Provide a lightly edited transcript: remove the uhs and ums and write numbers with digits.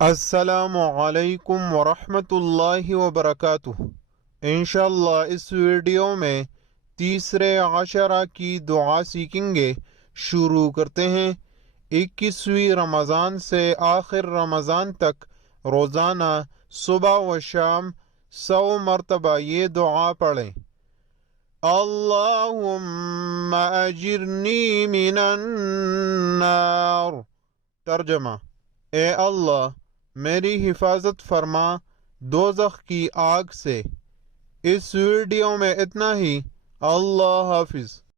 السلام علیکم ورحمۃ اللہ وبرکاتہ۔ انشاءاللہ اس ویڈیو میں تیسرے عشرہ کی دعا سیکھیں گے۔ شروع کرتے ہیں۔ 21ویں رمضان سے آخر رمضان تک روزانہ صبح و شام 100 مرتبہ یہ دعا پڑھیں۔ اللہم اجرنی من النار۔ ترجمہ: اے اللہ میری حفاظت فرما دوزخ کی آگ سے۔ اس ویڈیو میں اتنا ہی۔ اللہ حافظ۔